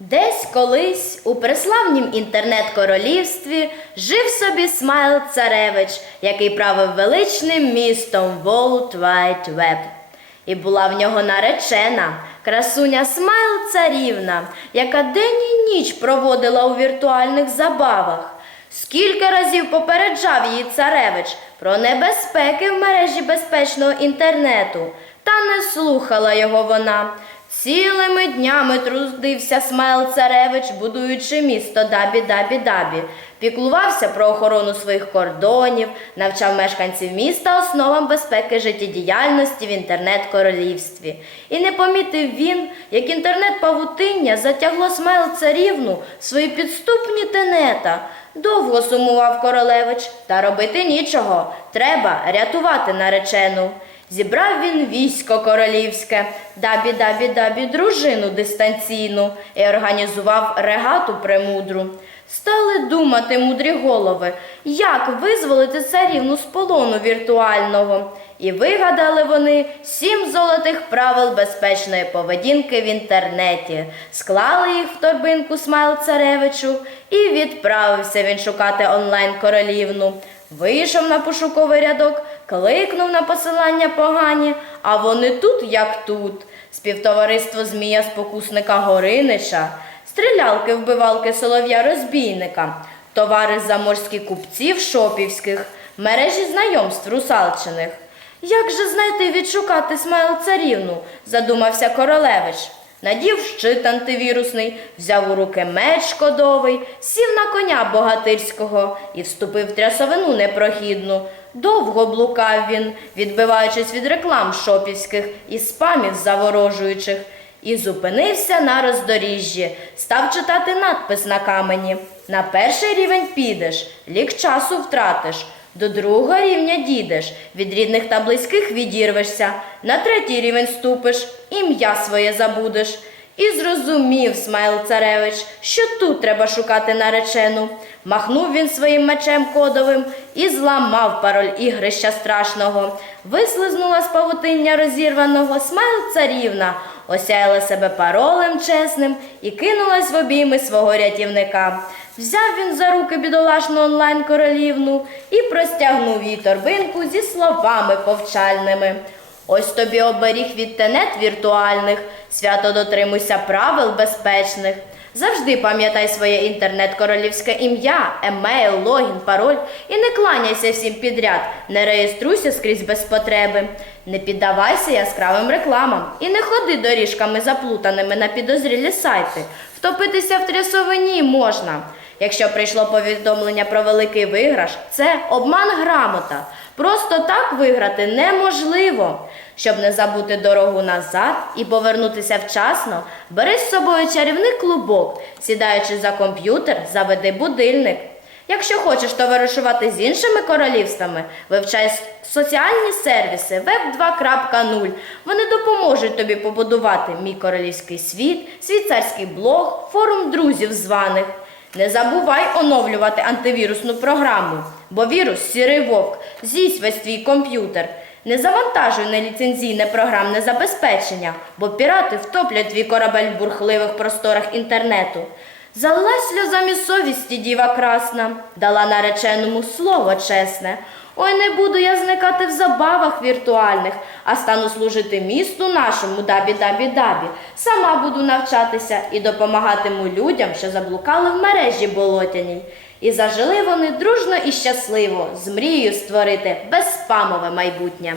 Десь колись у преславнім інтернет-королівстві жив собі Смайл Царевич, який правив величним містом World Wide Web. І була в нього наречена, красуня Смайл Царівна, яка день і ніч проводила у віртуальних забавах. Скільки разів попереджав її царевич про небезпеки в мережі безпечного інтернету, та не слухала його вона. Цілими днями трудився Смайл Царевич, будуючи місто Дабі-Дабі-Дабі, піклувався про охорону своїх кордонів, навчав мешканців міста основам безпеки життєдіяльності в інтернет-королівстві. І не помітив він, як інтернет-павутиння затягло Смайл Царівну в свої підступні тенета. Довго сумував королевич, та робити нічого. Треба рятувати наречену. Зібрав він військо королівське, дабі-дабі-дабі дружину дистанційну і організував регату премудру. Стали думати мудрі голови, як визволити царівну з полону віртуального. І вигадали вони сім золотих правил безпечної поведінки в інтернеті, склали їх в торбинку Смайл Царевичу і відправився він шукати онлайн королівну. Вийшов на пошуковий рядок, кликнув на посилання погані, а вони тут, як тут. Співтовариство Змія спокусника Горинича, стрілялки вбивалки солов'я розбійника, товари заморські купців шопівських, мережі знайомств русалчиних. Як же знайти відшукати Смайл царівну? задумався королевич. Надів щит антивірусний, взяв у руки меч шкодовий, сів на коня богатирського і вступив в трясовину непрохідну. Довго блукав він, відбиваючись від реклам шопівських і спамів заворожуючих, і зупинився на роздоріжжі, став читати надпис на камені. На перший рівень підеш, лік часу втратиш. До другого рівня дійдеш, від рідних та близьких відірвешся, на третій рівень ступиш, ім'я своє забудеш. І зрозумів Смайл Царевич, що тут треба шукати наречену. Махнув він своїм мечем кодовим і зламав пароль ігрища страшного. Вислизнула з павутиння розірваного Смайл царівна, осяяла себе паролем чесним і кинулась в обійми свого рятівника. Взяв він за руки бідолашну онлайн королівну і простягнув їй торбинку зі словами повчальними. Ось тобі оберіг від тенет віртуальних, свято дотримуйся правил безпечних. Завжди пам'ятай своє інтернет-королівське ім'я, емейл, логін, пароль і не кланяйся всім підряд, не реєструйся скрізь без потреби, не піддавайся яскравим рекламам і не ходи доріжками заплутаними на підозрілі сайти. Втопитися в трясовині можна. Якщо прийшло повідомлення про великий виграш, це обман грамота. Просто так виграти неможливо. Щоб не забути дорогу назад і повернутися вчасно, бери з собою чарівний клубок, сідаючи за комп'ютер, заведи будильник. Якщо хочеш товаришувати з іншими королівствами, вивчай соціальні сервіси Web 2.0. Вони допоможуть тобі побудувати мій королівський світ, свій царський блог, форум друзів званих. Не забувай оновлювати антивірусну програму, бо вірус сірий вовк, з'їсть весь твій комп'ютер. Не завантажуй неліцензійне програмне забезпечення, бо пірати втоплять твій корабель в бурхливих просторах інтернету. Залилась сльозами совісті діва красна, дала нареченому слово чесне. Ой, не буду я зникати в забавах віртуальних, а стану служити місту нашому дабі-дабі-дабі. Сама буду навчатися і допомагатиму людям, що заблукали в мережі болотяній. І зажили вони дружно і щасливо, з мрією створити безспамове майбутнє.